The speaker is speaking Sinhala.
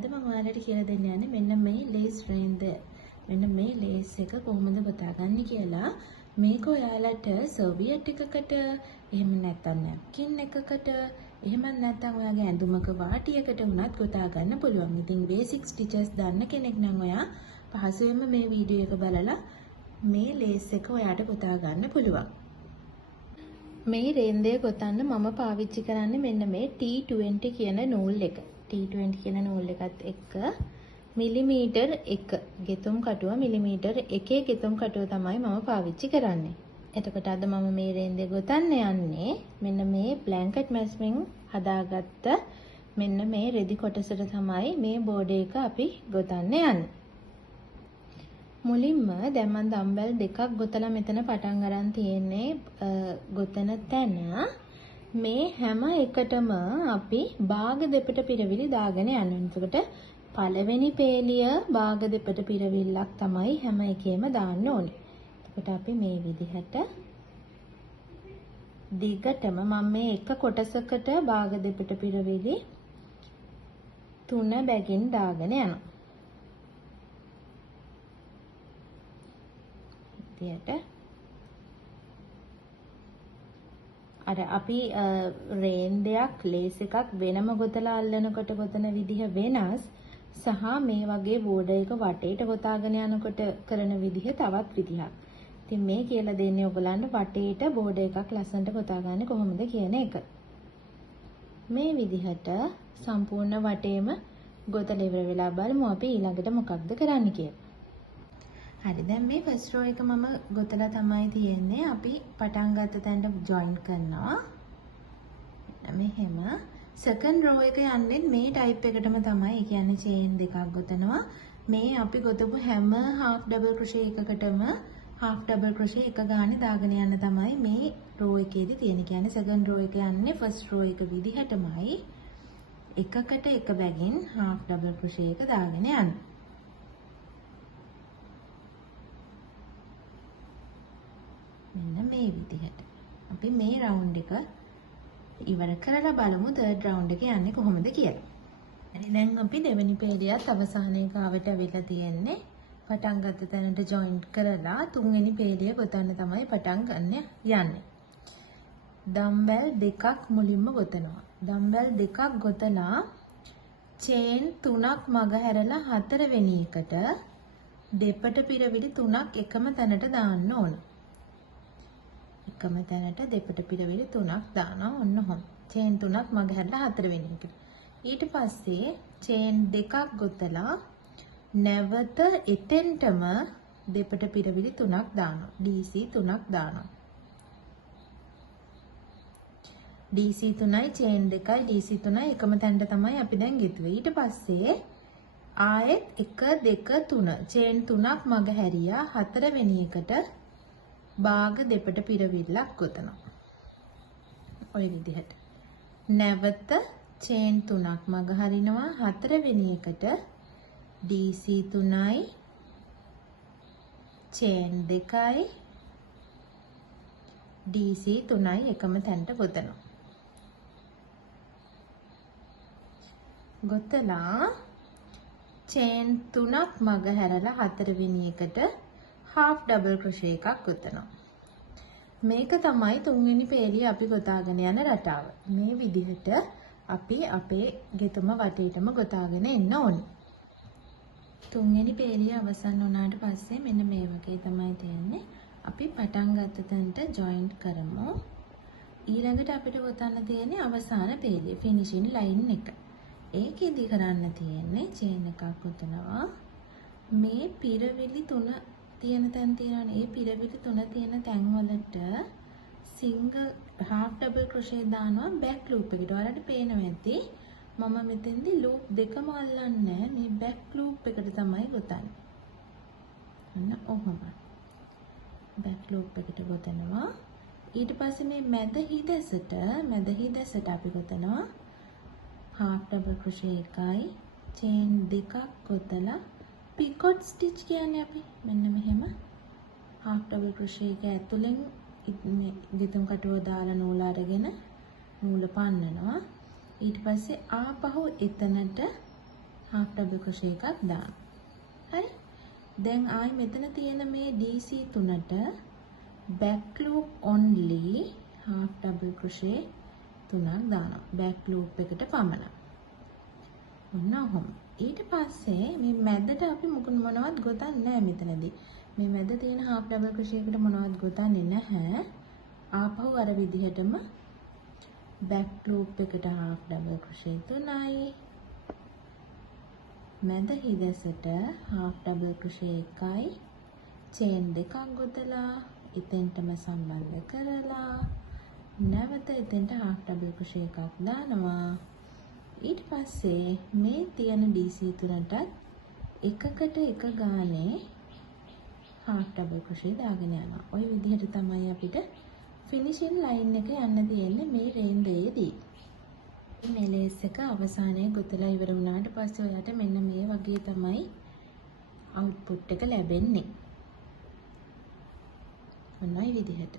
අද මම ඔයාලට කියලා දෙන්න යන්නේ මෙන්න මේ ලේස් රේන්ද මෙන්න මේ ලේස් එක කොහොමද ගොතාගන්නේ කියලා. මේක ඔයාලට සර්වියට් එකකට එහෙම නැත්නම් නැප්කින් එකකට එහෙම නැත්නම් ඔයාගේ ඇඳුමක වාටියකට උනත් ගොතා ගන්න පුළුවන්. ඉතින් බේසික් ස්ටිචස් දන්න කෙනෙක් නම් ඔයා පහසුවෙන්ම මේ වීඩියෝ එක බලලා මේ ලේස් එක ඔයාට ගොතා ගන්න පුළුවන්. මේ රේන්දය ගොතන්න මම පාවිච්චි කරන්නේ මෙන්න මේ T20 කියන නූල් එක. T20 කියන නූල් එකත් එක්ක මිලිමීටර් 1 ගෙතුම් කටුව මිලිමීටර් 1 ගෙතුම් කටුව තමයි මම පාවිච්චි කරන්නේ. එතකොට අද මම මේ රේන්දය ගොතන්න යන්නේ මෙන්න මේ බ්ලැන්කට් මැස්මින් හදාගත්ත මෙන්න මේ රෙදි කොටසට තමයි මේ බෝඩ් එක අපි ගොතන්න යන්නේ. මුලින්ම දැන් මම දම්බෙල් දෙකක් ගොතලා මෙතන පටන් ගන්න තියෙන්නේ ගොතන තැන මේ හැම එකටම අපි භාග දෙපට පිරවිලි දාගෙන යනවා. එතකොට පළවෙනි පේලිය භාග දෙපට පිරවිල්ලක් තමයි හැම එකේම දාන්න ඕනේ. එතකොට අපි මේ විදිහට දිගටම මම මේ එක කොටසකට භාග දෙපට පිරවිලි 3 බැගින් දාගෙන යනවා. අර අපි රේන්දයක් ලේස් එකක් වෙනම ගොතලා අල්ලනකොට ගොතන විදිහ වෙනස් සහ මේ වගේ බෝඩ් එක වටේට ගොතාගෙන යනකොට කරන විදිහ තවත් විදිහක්. ඉතින් මේ කියලා දෙන්නේ ඔයගලන්ට වටේට බෝඩ් එකක් ලස්සනට ගොතා ගන්න කොහොමද කියන එක. මේ විදිහට සම්පූර්ණ වටේම ගොතලා ඉවර වෙලා බලමු අපි ඊළඟට මොකක්ද කරන්න කියලා. හරි දැන් මේ ෆස්ට් රෝ එක මම ගොතලා තමයි තියෙන්නේ. අපි පටන් ගත්ත තැනට ජොයින් කරනවා. මෙහෙම සෙකන්ඩ් රෝ එක යන්නේ මේ ටයිප් එකටම තමයි. ඒ කියන්නේ චේන් දෙකක් ගොතනවා. මේ අපි ගොතපු හැම half double crochet එකකටම half double crochet එක ගානේ දාගෙන යන්න තමයි මේ රෝ එකේදී තියෙන්නේ. කියන්නේ සෙකන්ඩ් රෝ එක යන්නේ ෆස්ට් රෝ එක විදිහටමයි. එකකට එක බැගින් half double crochet එක දාගෙන යන්න. මෙන්න මේ විදිහට අපි මේ රවුන්ඩ් එක ඉවර කරලා බලමු තර්ඩ් රවුන්ඩ් එක යන්නේ කොහොමද කියලා. හරි දැන් අපි දෙවෙනි පේලියත් අවසානයේ ගාවට අවිලා තියෙන්නේ. පටන් ගත්ත තැනට ජොයින් කරලා තුන්වෙනි පේලිය ගොතන්න තමයි පටන් ගන්න යන්නේ. දම්බෙල් දෙකක් මුලින්ම ගොතනවා. දම්බෙල් දෙකක් ගොතලා චේන් 3ක් මග හැරලා හතරවෙනි එකට දෙපට පිරවිලි 3ක් එකම තැනට දාන්න ඕන. එකම තැනට දෙපට පිරවිලි 3ක් දානවා. ඔන්න ඔහොම. චේන් 3ක් මග හැරලා හතරවෙනි එකට. ඊට පස්සේ චේන් දෙකක් ගොතලා නැවත එතෙන්ටම දෙපට පිරවිලි 3ක් දානවා. DC 3ක් දානවා. DC 3යි චේන් 2යි DC 3යි එකම තැනට තමයි අපි දැන් ගෙතුවේ. ඊට පස්සේ ආයෙත් 1 2 3 චේන් 3ක් මග හැරියා හතරවෙනි එකට භාග දෙපට පිරවිල්ලක් ගොතනවා. ඔය විදිහට. නැවත චේන් 3ක් මග හරිනවා හතරවෙනි එකට DC 3යි චේන් 2යි DC 3යි එකම තැනට ගොතනවා. ගොතලා චේන් 3ක් මග හැරලා හතරවෙනි එකට half double crochet එකක් ගොතනවා. මේක තමයි තුන්වෙනි පේලිය අපි ගොතාගෙන යන රටාව. මේ විදිහට අපි අපේ ගෙතුම වටේටම ගොතාගෙන එන්න ඕනේ. තුන්වෙනි පේලිය අවසන් වුණාට පස්සේ මෙන්න මේ වගේ තමයි තියෙන්නේ. අපි පටන් ගත්ත තැනට ජොයින් කරමු. ඊළඟට අපිට ගොතන්න තියෙන්නේ අවසාන පේලිය finishing line එක. ඒකෙදි කරන්න තියෙන්නේ චේන් එකක් ගොතනවා. මේ පිරවිලි 3 තියෙන තැන් තියෙනවානේ. ඒ පිරවිලි 3 තියෙන තැන් වලට සිංගල් half double crochet දානවා back loop එකට. ඔයාලට පේනවා ඇති මම මෙතෙන්දි loop දෙකම අල්ලන්නේ මේ back loop එකට තමයි ගොතන්නේ. අන්න ඔහොම. back loop එකට ගොතනවා. ඊට පස්සේ මේ මැද හිදැසට අපි ගොතනවා half double crochet එකයි chain දෙකක් ගොතලා picot stitch කියන්නේ අපි මෙන්න මෙහෙම half double crochet එක ඇතුලෙන් ගෙතුම් කටුව දාලා නූල අරගෙන නූල පන්නනවා. ඊට පස්සේ ආපහු එතනට half double crochet එකක් දාන්න. හරි? දැන් ආයි මෙතන තියෙන මේ DC 3ට back loop only half double crochet 3ක් දානවා. back loop එකට පමණ. ඔන්න ඔහොම. ඊට පස්සේ මේ මැදට අපි මොනවත් ගොතන්නේ නැහැ මෙතනදී. මේ මැද තියෙන half double crochet එකට මොනවත් ගොතන්නේ නැහැ. ආපහු අර විදිහටම back loop එකට half double crochet 3යි. මැද හිදසට half double crochet 1යි. chain 2ක් ගොතලා එතෙන්ටම සම්බන්ධ කරලා නැවත එතෙන්ට half double crochet එකක් දානවා. ඊට පස්සේ මේ තියෙන DC 3ටත් එකකට එක ගානේ half double crochet දාගෙන යනවා. ওই විදිහට තමයි අපිට finishing line එක යන්න තියෙන්නේ මේ රේන්දයේදී. මේ lace එක අවසානයේ ගොතලා ඉවර වුණාට පස්සේ ඔයාලට මෙන්න මේ වගේ තමයි output එක ලැබෙන්නේ. ඔන්න ඔය විදිහට.